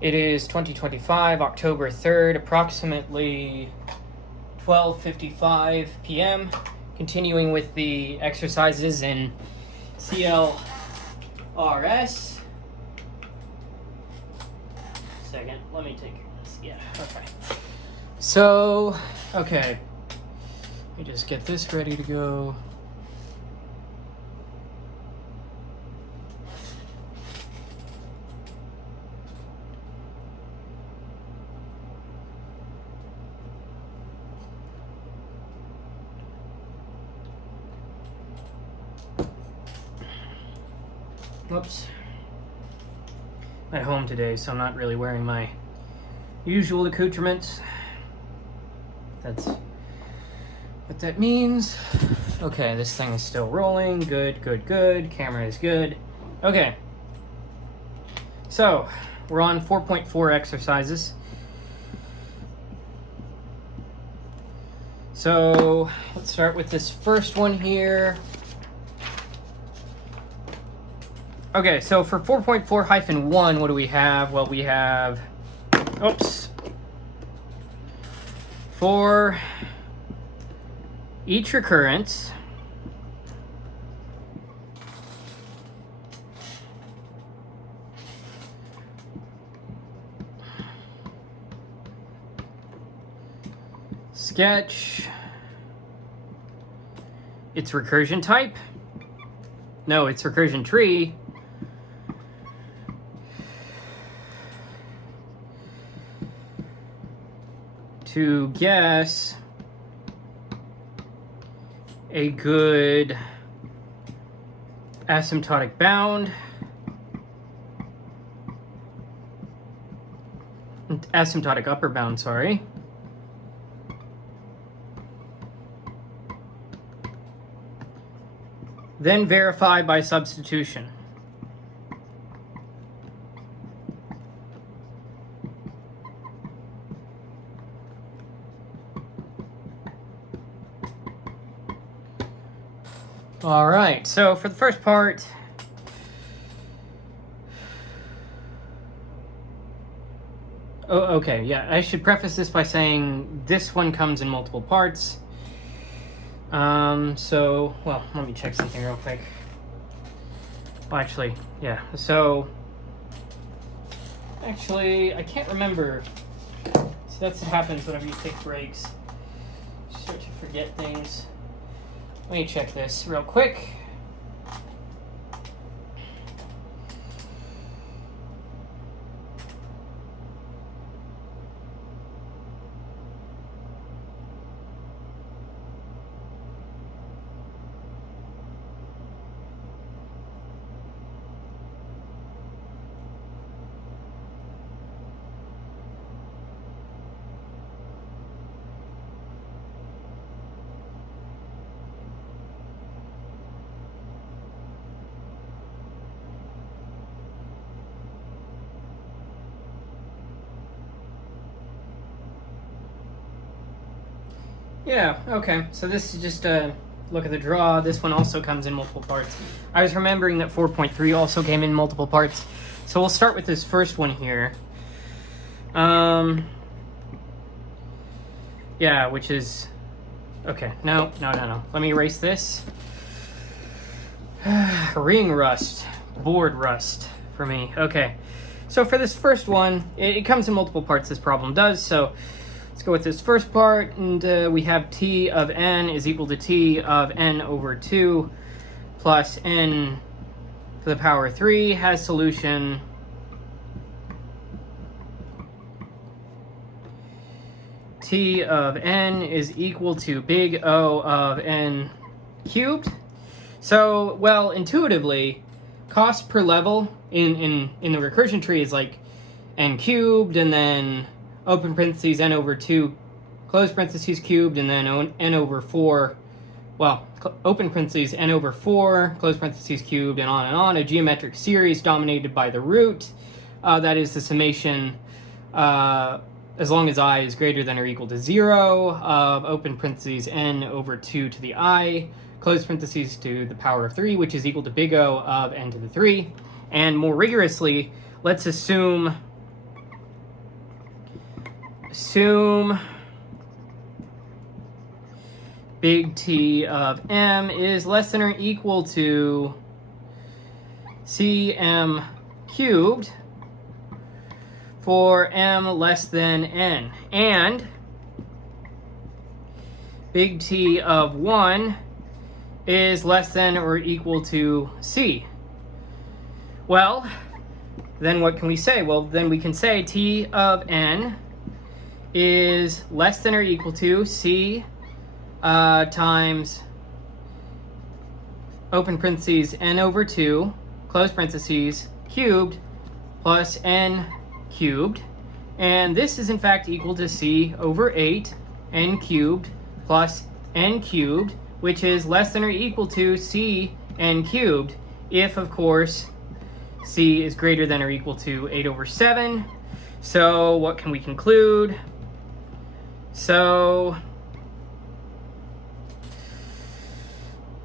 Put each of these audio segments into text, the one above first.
It is 2025, October 3rd, approximately 12:55 p.m. Continuing with the exercises in CLRS. Second, let me take this. Yeah, okay. So, okay. Let me just get this ready to go. Whoops. I'm at home today, so I'm not really wearing my usual accoutrements. That's what that means. Okay, this thing is still rolling. Good, good, good. Camera is good. Okay. So, we're on 4.4 exercises. So, let's start with this first one here. Okay, so for 4.4-1, what do we have? Well, we have, for each recurrence, sketch its recursion type. No, its recursion tree. To guess a good asymptotic bound, asymptotic upper bound, sorry. Then verify by substitution. All right, so for the first part, okay, yeah, I should preface this by saying this one comes in multiple parts. So, well, let me check something real quick. Well, actually, yeah, so, actually, I can't remember. So that's what happens whenever you take breaks. You start to forget things. Let me check this real quick. Yeah, okay, so this is just a look at the draw. This one also comes in multiple parts. I was remembering that 4.3 also came in multiple parts. So we'll start with this first one here. Yeah, which is, okay, no. Let me erase this. Ring rust, board rust for me. Okay, so for this first one, it comes in multiple parts, this problem does, so let's go with this first part, and we have t of n is equal to t of n over 2 plus n to the power 3 has solution t of n is equal to big O of n cubed. So, well, intuitively, cost per level in the recursion tree is like n cubed, and then open parentheses n over 2, close parentheses cubed, and then n over 4, well, open parentheses n over 4, close parentheses cubed, and on, a geometric series dominated by the root. That is the summation, as long as I is greater than or equal to 0, of open parentheses n over 2 to the I, close parentheses to the power of 3, which is equal to big O of n to the 3. And more rigorously, let's assume assume big T of m is less than or equal to cm cubed for m less than n, and big T of 1 is less than or equal to c. Well, then what can we say? Well, then we can say T of n is less than or equal to c times open parentheses n over 2 close parentheses cubed plus n cubed, and this is in fact equal to c over 8 n cubed plus n cubed, which is less than or equal to c n cubed if, of course, c is greater than or equal to 8 over 7. So what can we conclude? So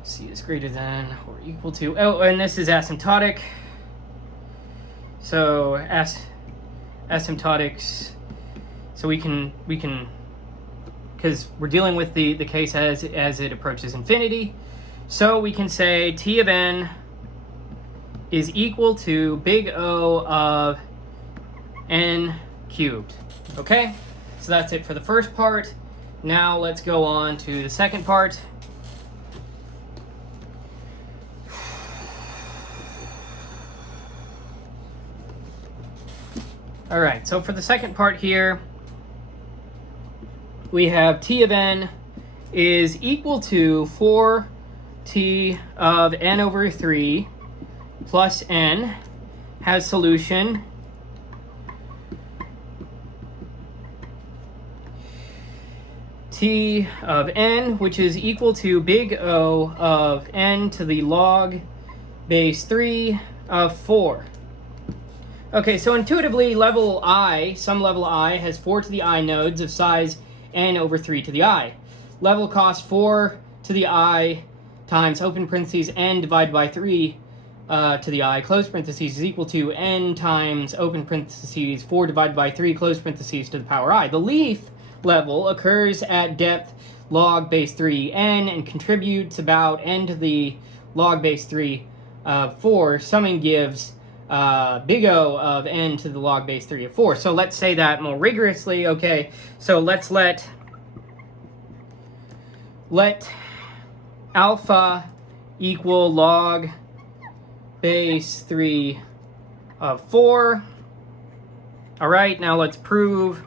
c is greater than or equal to, oh, and this is asymptotic. So asymptotics, so we can, because we're dealing with the case as it approaches infinity, so we can say T of n is equal to big O of n cubed. Okay, so that's it for the first part. Now let's go on to the second part. All right, so for the second part here, we have T of n is equal to 4T of n over 3 plus n has solution T of n, which is equal to big O of n to the log base 3 of 4. Okay, so intuitively, level I, some level I, has 4 to the I nodes of size n over 3 to the I. Level cost 4 to the I times open parentheses n divided by 3 to the I close parentheses is equal to n times open parentheses 4 divided by 3 close parentheses to the power I. The leaf level occurs at depth log base 3 n and contributes about n to the log base 3 of 4. Summing gives big O of n to the log base 3 of 4. So let's say that more rigorously. Okay, so let's let alpha equal log base 3 of 4. All right, now let's prove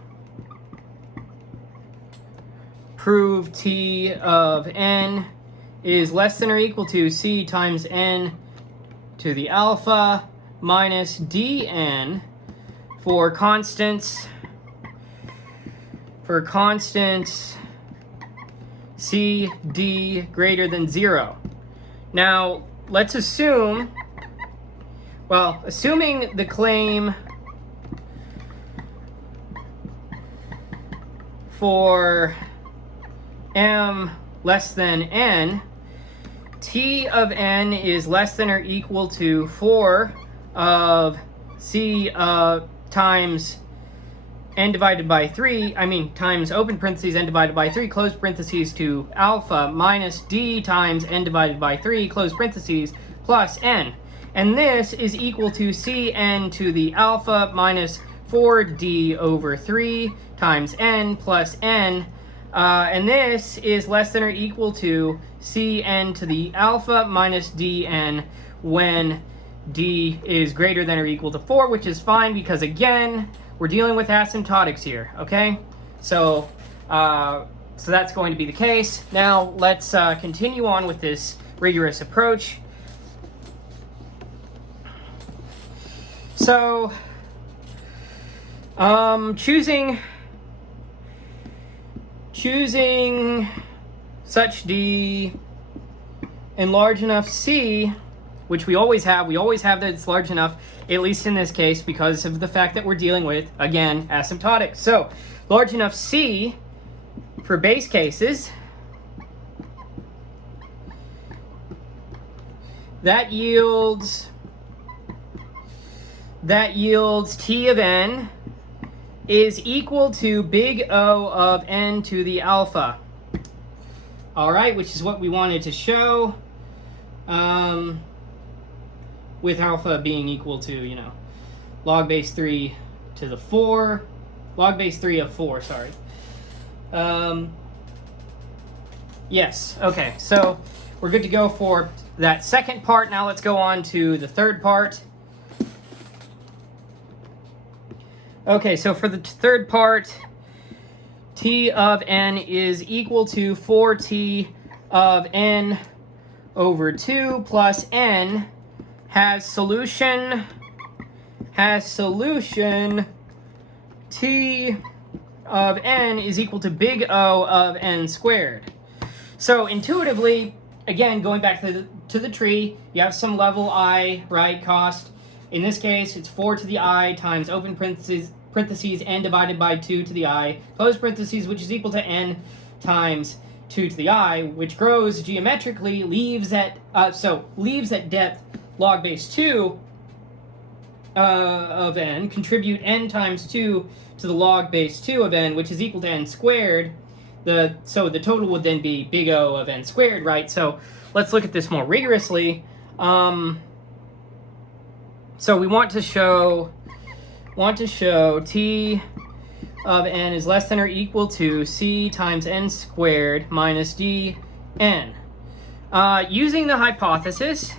T of n is less than or equal to c times n to the alpha minus dn for constants c d greater than 0. Now let's assume, well, assuming the claim for m less than n, T of n is less than or equal to 4 of c times n divided by 3, times open parentheses n divided by 3 close parentheses to alpha minus d times n divided by 3 close parentheses plus n. And this is equal to cn to the alpha minus 4d over 3 times n plus n. And this is less than or equal to cn to the alpha minus dn when d is greater than or equal to 4, which is fine because, again, we're dealing with asymptotics here, okay? So that's going to be the case. Now let's continue on with this rigorous approach. So choosing such d in large enough c, which we always have that it's large enough, at least in this case, because of the fact that we're dealing with, again, asymptotic. So large enough c for base cases, that yields T of n is equal to big O of n to the alpha. All right, which is what we wanted to show, with alpha being equal to, you know, log base 3 to the 4, log base 3 of 4, sorry. Yes, okay, so we're good to go for that second part. Now let's go on to the third part. Okay, so for the third part, t of n is equal to 4t of n over 2 plus n has solution t of n is equal to big O of n squared. So intuitively, again, going back to the tree, you have some level I, right, cost. In this case, it's 4 to the I times open parentheses n divided by 2 to the I, close parentheses, which is equal to n times 2 to the I, which grows geometrically, leaves at depth log base 2 of n, contribute n times 2 to the log base 2 of n, which is equal to n squared. So the total would then be big O of n squared, right? So let's look at this more rigorously. So we want to show t of n is less than or equal to c times n squared minus d n. Using the hypothesis,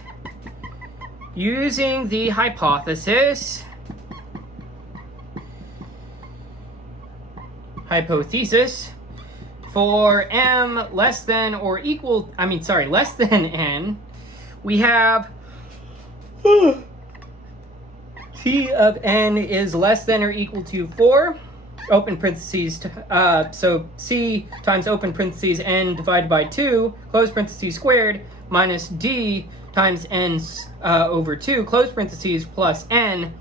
for m less than or equal, less than n, we have t of n is less than or equal to 4, open parentheses, so c times open parentheses n divided by 2, close parentheses squared, minus d times n over 2, close parentheses, plus n.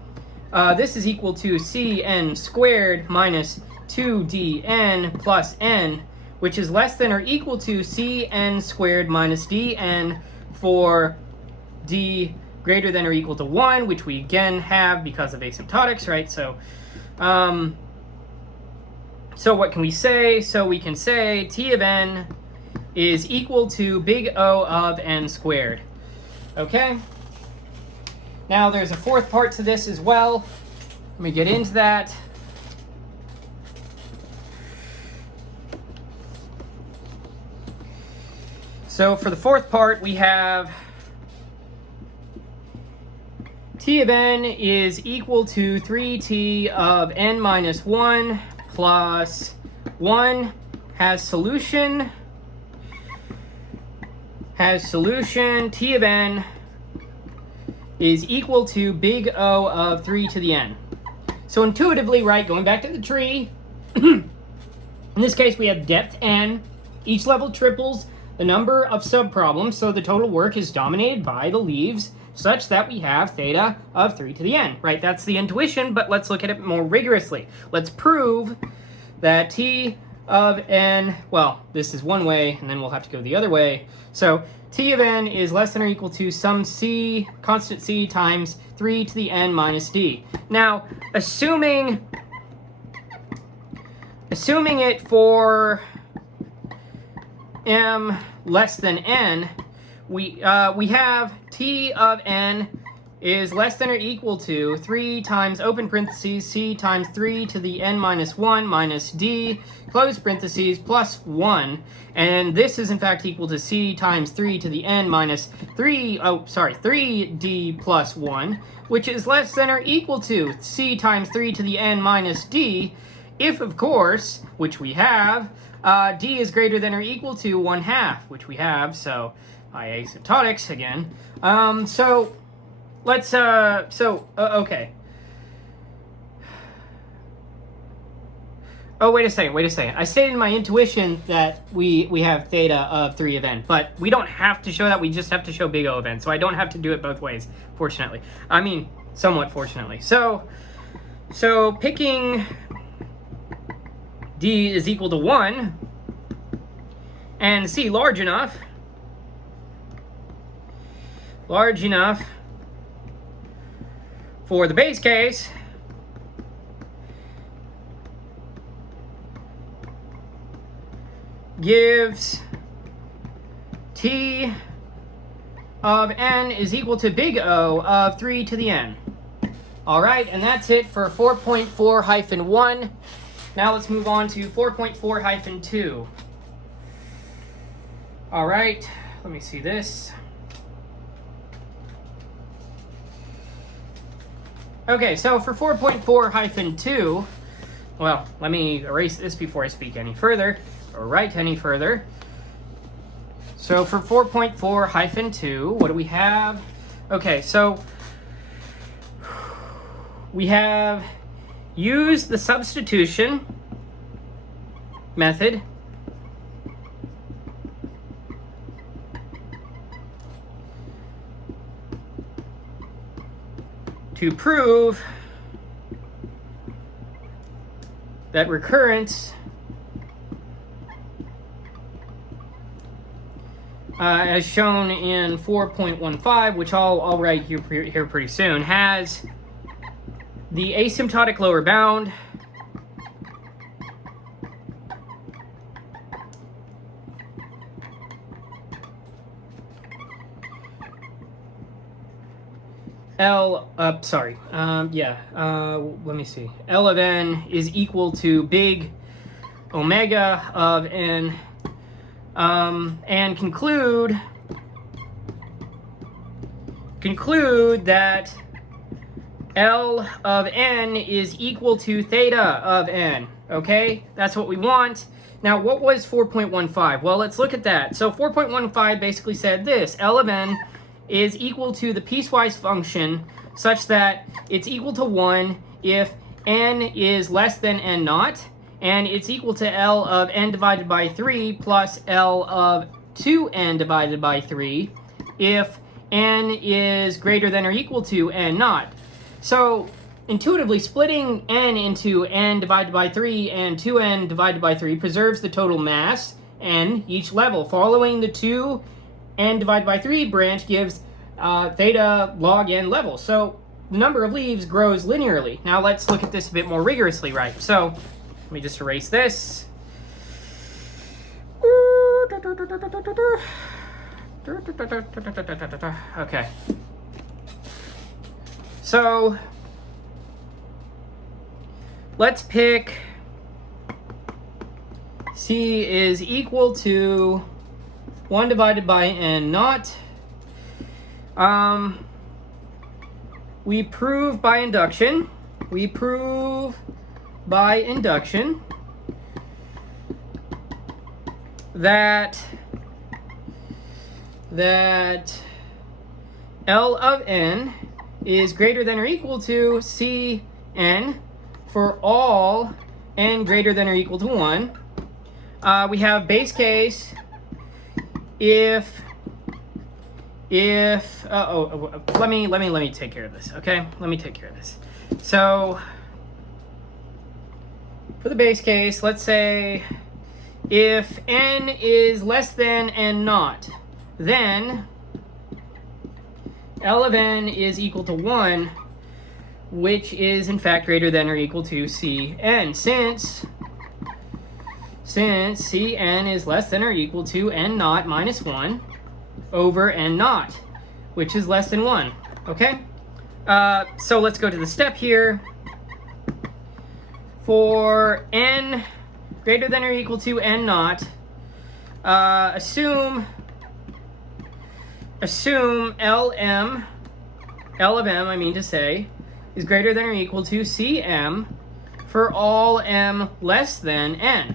This is equal to cn squared minus 2dn plus n, which is less than or equal to cn squared minus dn for d greater than or equal to 1, which we again have because of asymptotics, right? So, so what can we say? So we can say t of n is equal to big O of n squared. Okay? Now there's a fourth part to this as well. Let me get into that. So for the fourth part, we have t of n is equal to 3t of n minus 1 plus 1 has solution t of n is equal to big O of 3 to the n. So intuitively, right, going back to the tree, in this case we have depth n, each level triples the number of subproblems, so the total work is dominated by the leaves, such that we have theta of 3 to the n, right? That's the intuition, but let's look at it more rigorously. Let's prove that t of n, well, this is one way, and then we'll have to go the other way. So t of n is less than or equal to some c, constant c, times 3 to the n minus d. Now, assuming it for m less than n, we have t of n is less than or equal to 3 times open parentheses c times 3 to the n minus 1 minus d, close parentheses, plus 1. And this is in fact equal to c times 3 to the n minus 3d plus 1, which is less than or equal to c times 3 to the n minus d, if of course, which we have, d is greater than or equal to 1/2, which we have, so by asymptotics again. So let's, okay. Oh, wait a second. I stated in my intuition that we have theta of 3 of n, but we don't have to show that, we just have to show big O of n, so I don't have to do it both ways, fortunately. I mean, somewhat fortunately. So picking d is equal to 1, and c large enough for the base case, gives T of n is equal to big O of 3 to the n. All right, and that's it for 4.4-1. Now let's move on to 4.4-2. All right, let me see this. Okay, so for 4.4-2, well, let me erase this before I speak any further, or write any further. So for 4.4-2, what do we have? Okay, so we have used the substitution method to prove that recurrence as shown in 4.15, which I'll write here pretty soon, has the asymptotic lower bound let me see. L of n is equal to big omega of n, and conclude that L of n is equal to theta of n. Okay, that's what we want. Now, what was 4.15? Well, let's look at that. So 4.15 basically said this: L of n is equal to the piecewise function such that it's equal to 1 if n is less than n naught, and it's equal to L of n divided by 3 plus L of 2n divided by 3 if n is greater than or equal to n naught. So intuitively, splitting n into n divided by 3 and 2n divided by 3 preserves the total mass n each level. Following the 2n divided by 3 branch gives theta log n levels. So the number of leaves grows linearly. Now let's look at this a bit more rigorously, right? So let me just erase this. Okay. So let's pick C is equal to 1 divided by n naught. We prove by induction. That L of n is greater than or equal to Cn for all n greater than or equal to 1. We have base case if let me take care of this, okay? Let me take care of this. So for the base case, let's say if n is less than n naught, then L of n is equal to 1, which is in fact greater than or equal to Cn, since Cn is less than or equal to n naught minus 1 over n naught, which is less than 1, okay? So let's go to the step here. For n greater than or equal to n naught, assume L of m, I mean to say, is greater than or equal to Cm for all m less than n.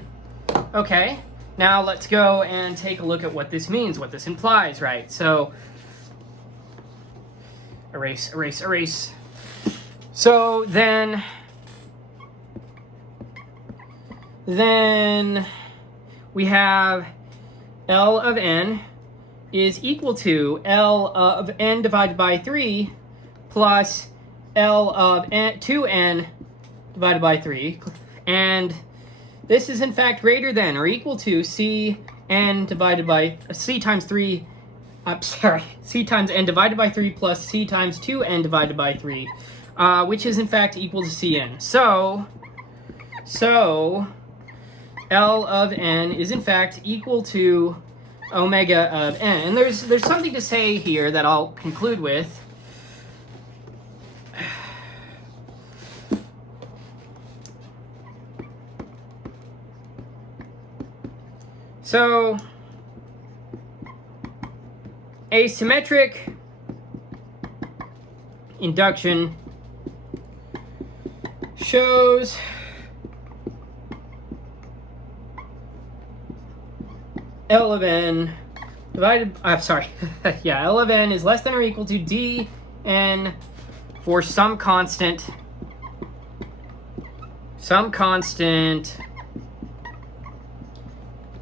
Okay, now let's go and take a look at what this means, what this implies, right? So, erase. So then we have L of n is equal to L of n divided by 3 plus L of 2n divided by 3. And this is in fact greater than or equal to Cn divided by C times 3. C times n divided by 3 plus C times 2n divided by 3, which is in fact equal to Cn. So L of n is in fact equal to omega of n. And there's something to say here that I'll conclude with. So, asymmetric induction shows L of n divided, I'm sorry, yeah, L of n is less than or equal to dn for some constant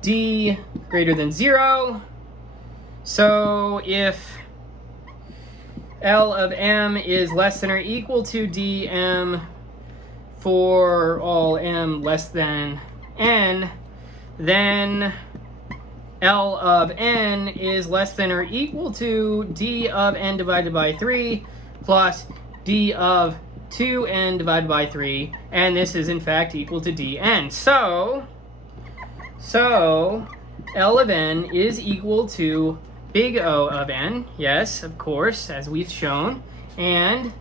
d greater than 0. So if L of m is less than or equal to dm for all m less than n, then L of n is less than or equal to d of n divided by 3 plus d of 2n divided by 3, and this is in fact equal to dn. So L of n is equal to big O of n, yes, of course, as we've shown, and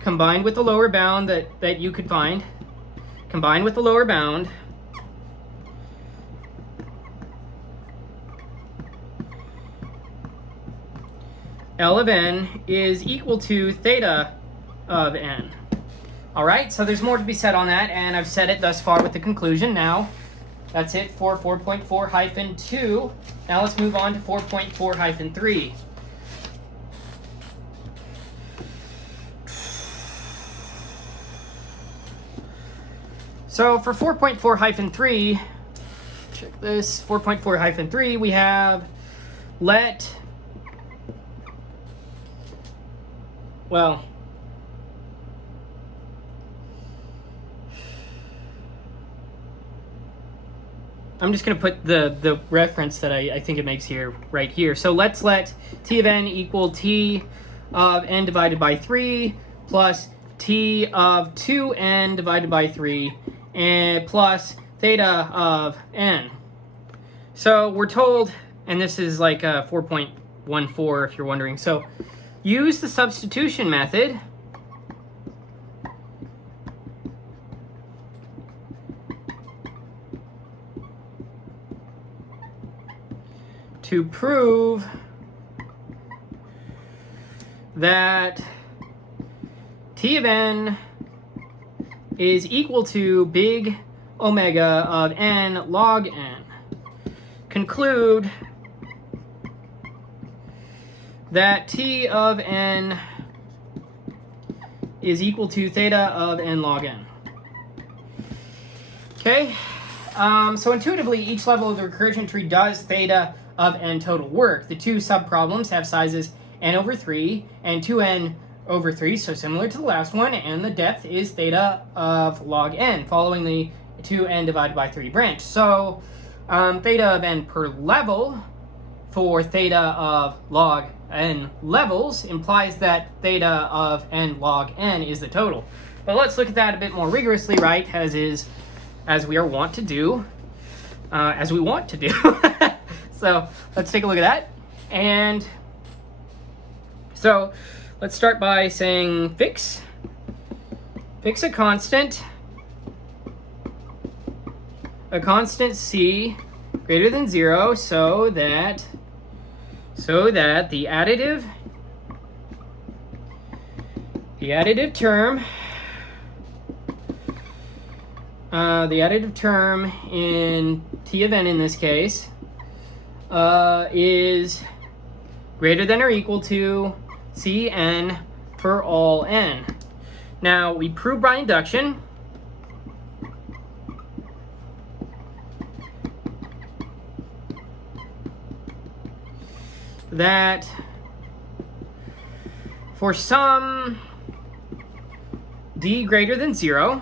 combined with the lower bound that you could find, combined with the lower bound, L of n is equal to theta of n. All right, so there's more to be said on that, and I've said it thus far with the conclusion. Now, that's it for 4.4-2. Now let's move on to 4.4-3. So for 4.4-3, check this, 4.4-3, we have well, I'm just going to put the reference that I think it makes here right here. So let's let t of n equal t of n divided by 3 plus t of 2n divided by 3 and plus theta of n. So we're told, and this is like 4.14 if you're wondering. So use the substitution method to prove that t of n is equal to big omega of n log n. Conclude that t of n is equal to theta of n log n. Okay, so intuitively, each level of the recursion tree does theta of n total work. The two subproblems have sizes n over 3 and 2n over 3, so similar to the last one, and the depth is theta of log n, following the 2n divided by 3 branch. So theta of n per level for theta of log n levels implies that theta of n log n is the total. But let's look at that a bit more rigorously, right, as we are wont to do, So let's take a look at that. And so let's start by saying fix a constant c greater than 0 so that the additive term in t of n in this case is greater than or equal to Cn for all n. Now, we prove by induction that for some d greater than 0,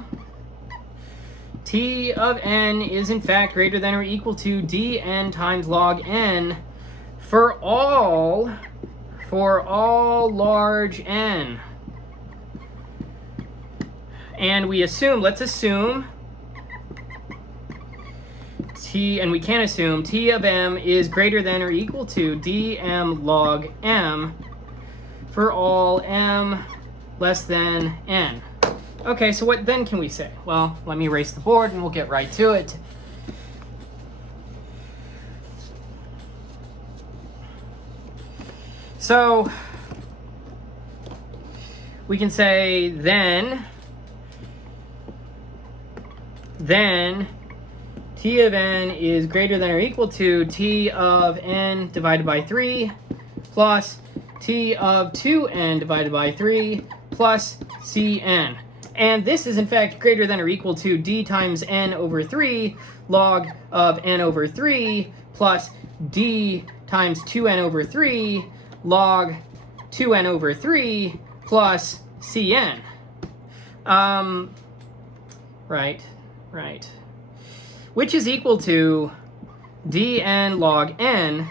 t of n is in fact greater than or equal to dn times log n for all large n. And we assume, let's assume and we can assume T of m is greater than or equal to dm log m for all m less than n. Okay, so what then can we say? Well, let me erase the board and we'll get right to it. So we can say then T of n is greater than or equal to T of n divided by 3 plus T of 2n divided by 3 plus Cn. And this is in fact greater than or equal to d times n over 3 log of n over 3 plus d times 2n over 3 log 2n over 3 plus Cn. Right. Which is equal to dn log n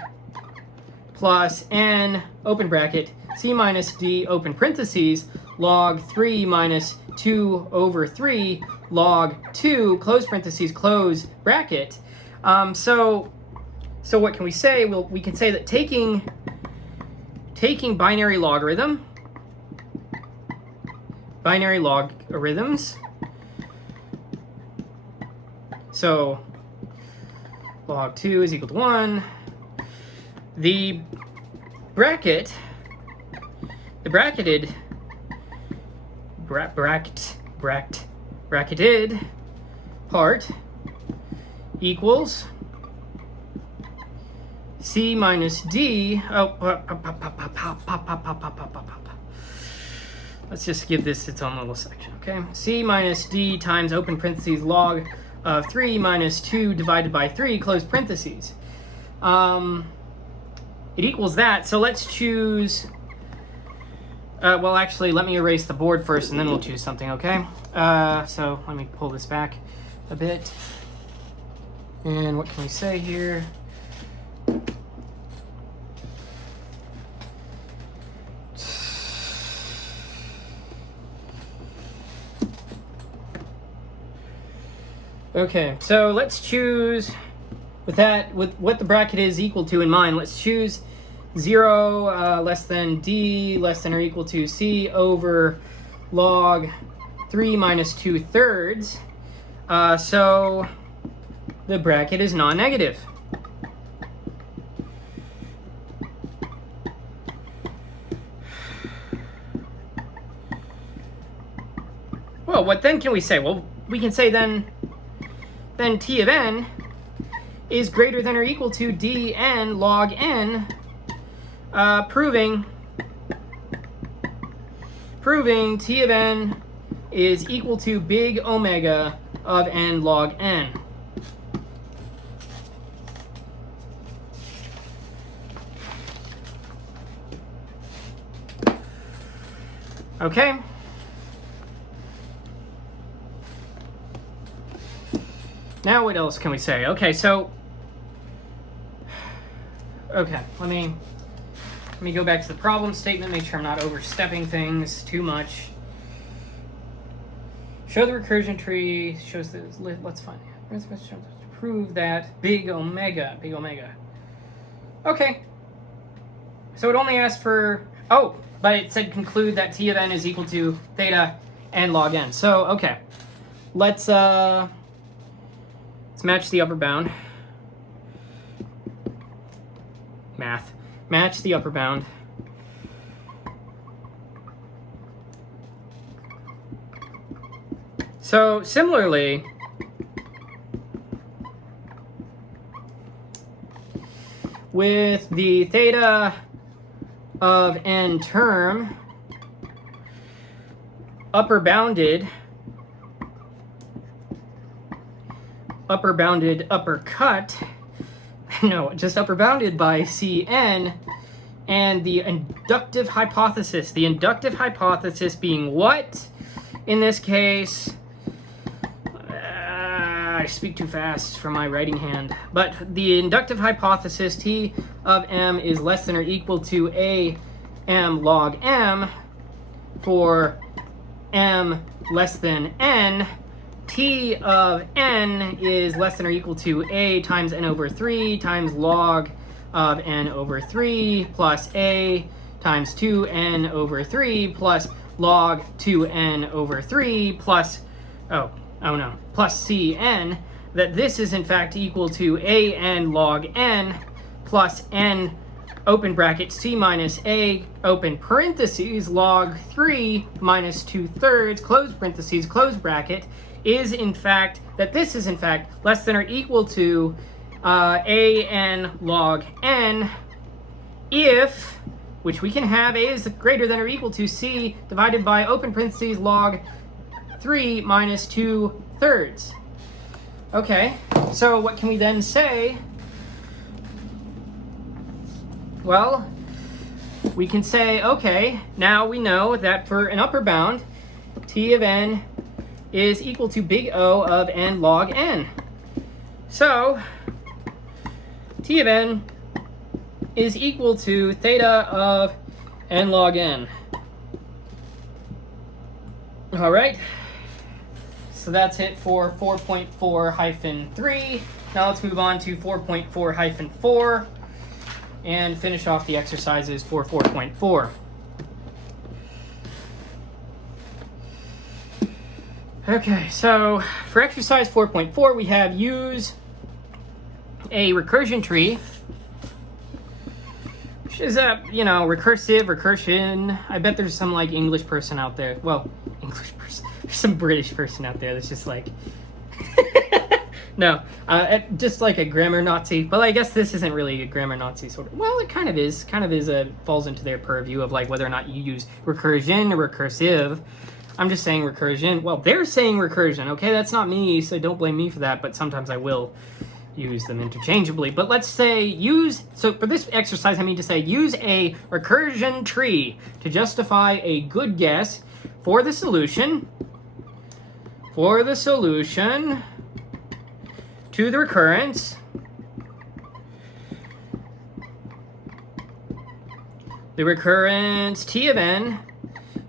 plus n, open bracket, c minus d, open parentheses, log 3 minus 2 over 3 log 2, close parentheses, close bracket. So what can we say? Well, we can say that taking binary logarithms, so log 2 is equal to 1. The bracketed part equals c minus d. Let's just give this its own little section, okay? C minus d times open parentheses log of 3 minus 2 divided by 3, close parentheses. It equals that, so let's choose, well actually let me erase the board first and then we'll choose something, okay? So let me pull this back a bit. And what can we say here? Okay, so let's choose, with what the bracket is equal to in mind, let's choose 0 less than d less than or equal to c over log 3 minus 2/3. So the bracket is non-negative. Well, what then can we say? Well, we can say then T of n is greater than or equal to dn log n, proving T of n is equal to big omega of n log n. Okay. Now what else can we say? Okay, so let me go back to the problem statement, make sure I'm not overstepping things too much. Show the recursion tree, shows the, let's find it. Prove that big omega. Okay. So it only asked for, but it said conclude that T of n is equal to theta and log n. So, okay. Let's match the upper bound. Match the upper bound. So similarly, with the theta of n term, upper bounded, uppercut, no, just upper bounded by Cn, and the inductive hypothesis being what? In this case, I speak too fast for my writing hand, but the inductive hypothesis T of m is less than or equal to a m log m for m less than n, T of n is less than or equal to a times n over 3 times log of n over 3 plus a times 2n over 3 plus log 2n over 3 plus, plus cn, that this is in fact equal to an log n plus n open bracket c minus a open parentheses log 3 minus 2/3 close parentheses close bracket is in fact, that this is in fact less than or equal to an log n if, which we can have, a is greater than or equal to c divided by open parentheses log 3 minus 2/3. Okay, so what can we then say? Well, we can say, okay, now we know that for an upper bound, t of n is equal to big O of n log n. So, t of n is equal to theta of n log n. All right, so that's it for 4.4-3. Now let's move on to 4.4-4 and finish off the exercises for 4.4. Okay, so for exercise 4.4, we have use a recursion tree, which is a, recursion. I bet there's some like English person out there. Well, English person. There's some British person out there that's just like, no, just like a grammar Nazi. But I guess this isn't really a grammar Nazi sort of. Well, it kind of is. Falls into their purview of like whether or not you use recursion or recursive. I'm just saying recursion. Well, they're saying recursion. Okay, that's not me, so don't blame me for that. But sometimes I will use them interchangeably. But let's say so for this exercise, I mean to say use a recursion tree to justify a good guess for the solution. To the recurrence t of n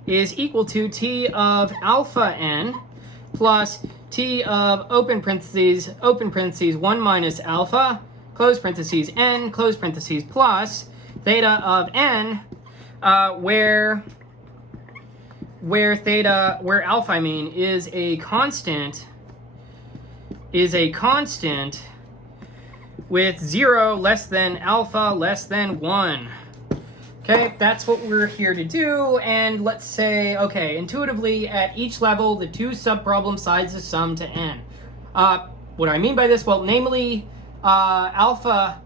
is equal to t of alpha n plus t of open parentheses 1 minus alpha close parentheses n close parentheses plus theta of n, where alpha is a constant with 0 less than alpha less than 1. Okay, that's what we're here to do, and let's say, okay, intuitively at each level the two subproblem sides is sum to n. What do I mean by this? Well, namely alpha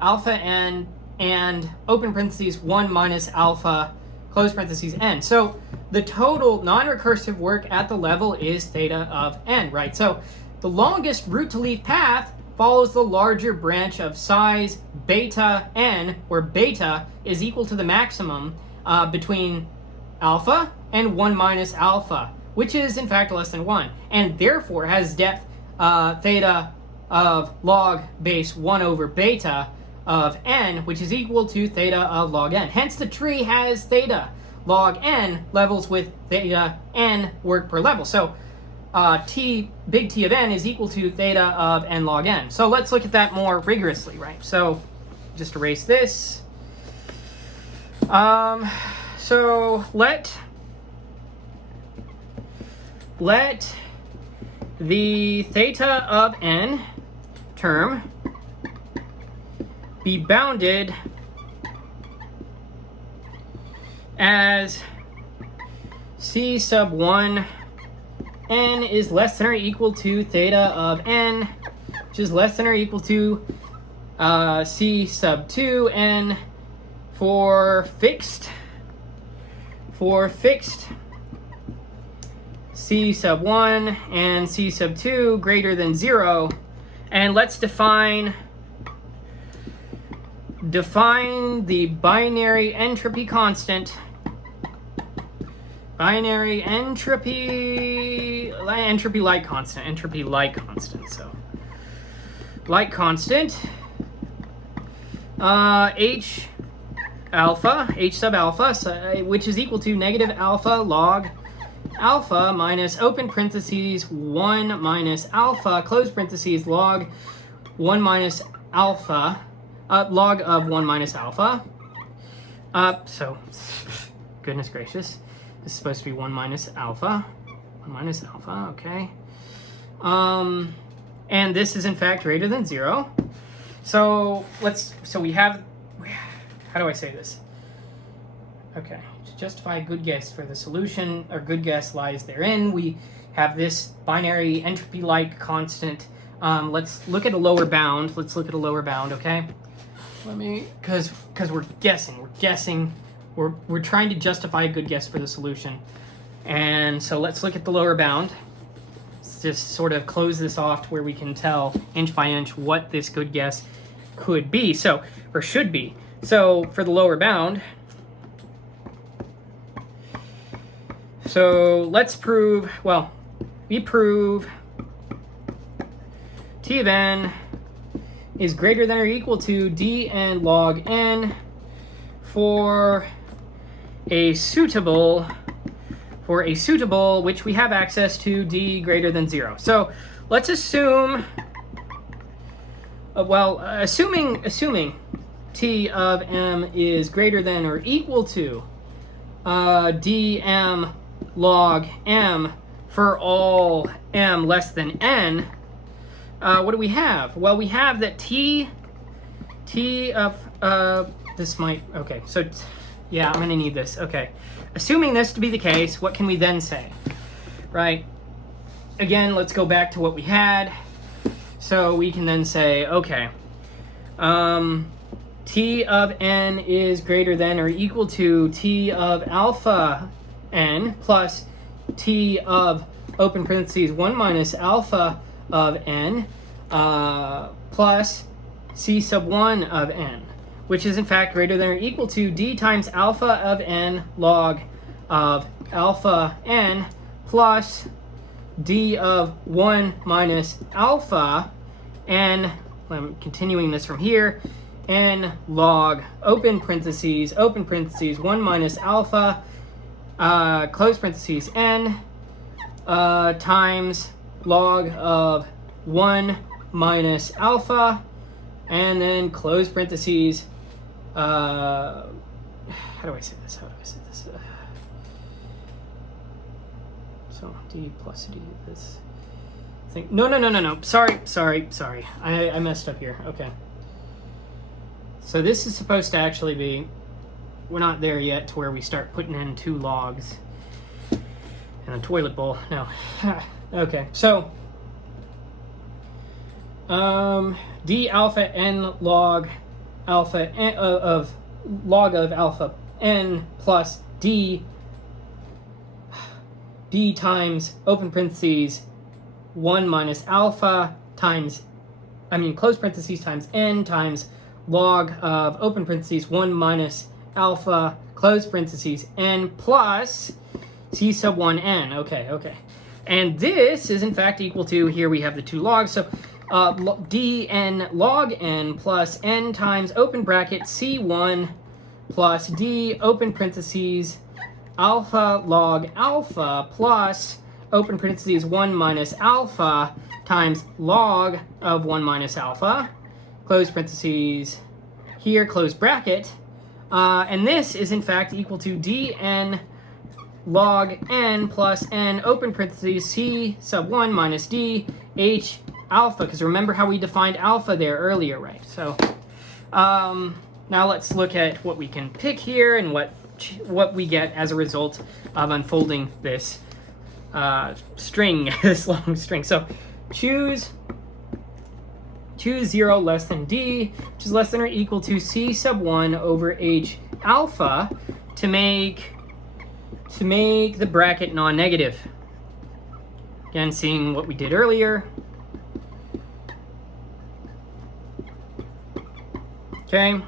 n and open parentheses 1 minus alpha close parentheses n. So the total non-recursive work at the level is theta of n, right? So the longest root to leaf path follows the larger branch of size beta n, where beta is equal to the maximum between alpha and 1 minus alpha, which is in fact less than 1, and therefore has depth theta of log base 1 over beta of n, which is equal to theta of log n. Hence the tree has theta log n levels with theta n work per level. So big T of n is equal to theta of n log n. So let's look at that more rigorously, right? So just erase this. So let the theta of n term be bounded as c sub 1 n is less than or equal to theta of n, which is less than or equal to c sub 2 n for fixed c sub 1 and c sub 2 greater than 0. And let's define the binary entropy constant. Binary entropy light constant. So light constant h sub alpha, which is equal to negative alpha log alpha minus open parentheses 1 minus alpha, close parentheses, log 1 minus alpha, log of 1 minus alpha. So, goodness gracious, this is supposed to be 1 minus alpha. 1 minus alpha, okay. And this is in fact greater than 0. So we have, how do I say this? Okay, to justify a good guess for the solution, or good guess lies therein, we have this binary entropy-like constant. Let's look at a lower bound. Let's look at a lower bound, okay? Because we're guessing. We're trying to justify a good guess for the solution. And so let's look at the lower bound. Let's just sort of close this off to where we can tell inch by inch what this good guess could be, or should be. So for the lower bound, so let's prove, well, we prove T of n is greater than or equal to dn log n for a suitable, which we have access to, d greater than 0. So let's assume, assuming T of m is greater than or equal to dm log m for all m less than n, what do we have? Well, we have that t of, this might, okay, so, yeah, I'm going to need this, okay. Assuming this to be the case, what can we then say? Right? Again, let's go back to what we had. So we can then say, okay, T of n is greater than or equal to T of alpha n plus T of, open parentheses, 1 minus alpha of n plus C sub 1 of n, which is in fact greater than or equal to d times alpha of n log of alpha n plus d of 1 minus alpha n, I'm continuing this from here, n log, open parentheses, 1 minus alpha, close parentheses, n, times log of 1 minus alpha, and then close parentheses, how do I say this? So d plus d, this thing. No. Sorry. I messed up here. Okay. So this is supposed to actually be, we're not there yet to where we start putting in 2 logs in a toilet bowl. No. Okay. So d alpha n log alpha n of log of alpha n plus d times, open parentheses, 1 minus alpha times, close parentheses, times n times log of, open parentheses, 1 minus alpha, close parentheses, n plus c sub 1 n. Okay. And this is in fact equal to, here we have the 2 logs, so dn log n plus n times, open bracket, c1 plus d, open parentheses, alpha log alpha plus, open parentheses, 1 minus alpha times log of 1 minus alpha, close parentheses, here, close bracket, and this is in fact equal to dn log n plus n, open parentheses, c sub 1 minus d h alpha, because remember how we defined alpha there earlier, right? So now let's look at what we can pick here and what we get as a result of unfolding this string, this long string. So choose 0 less than d, which is less than or equal to c sub 1 over h alpha, to make the bracket non-negative. Again, seeing what we did earlier. Okay.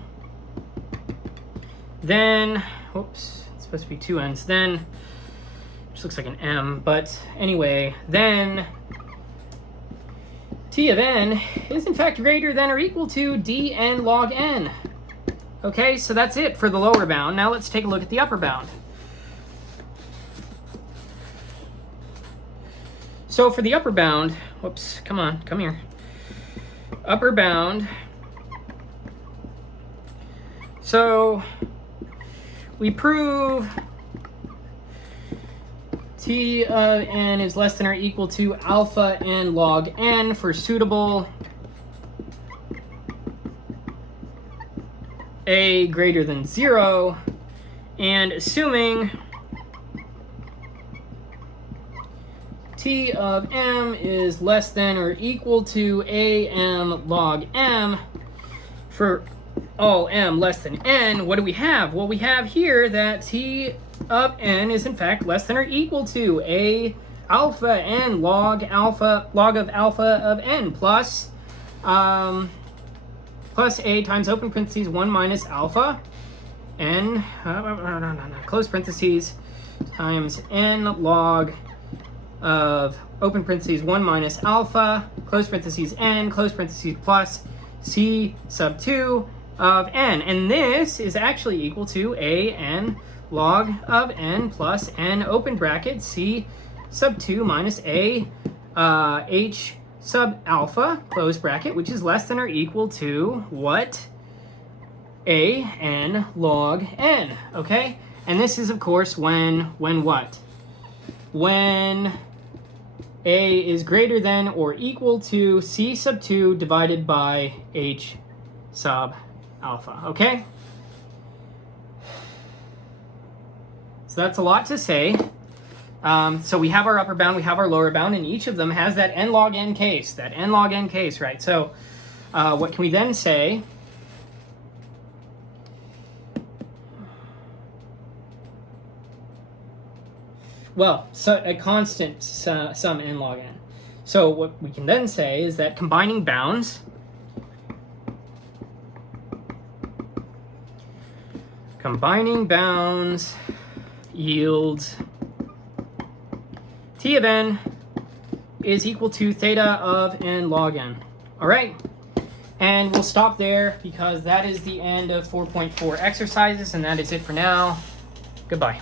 Then, whoops, it's supposed to be 2 n's. Then, which looks like an m, but anyway, then T of n is in fact greater than or equal to dn log n. Okay, so that's it for the lower bound. Now let's take a look at the upper bound. So for the upper bound, whoops, come here. Upper bound. So we prove T of n is less than or equal to alpha n log n for suitable a greater than 0, and assuming T of m is less than or equal to am log m for all m less than n, what do we have? Well, we have here that T of n is in fact less than or equal to a alpha n log of alpha of n plus a times open parentheses 1 minus alpha n close parentheses times n log of open parentheses 1 minus alpha close parentheses n close parentheses plus c sub 2 of n, and this is actually equal to a n log of n plus n open bracket c sub 2 minus a h sub alpha close bracket, which is less than or equal to what? A n log n, okay? And this is of course when what? When a is greater than or equal to c sub 2 divided by h sub alpha, okay? So that's a lot to say. So we have our upper bound, we have our lower bound, and each of them has that n log n case, right? So what can we then say? Well, so a constant sum n log n. So what we can then say is that combining bounds yields T of n is equal to theta of n log n. All right, and we'll stop there because that is the end of 4.4 exercises, and that is it for now. Goodbye.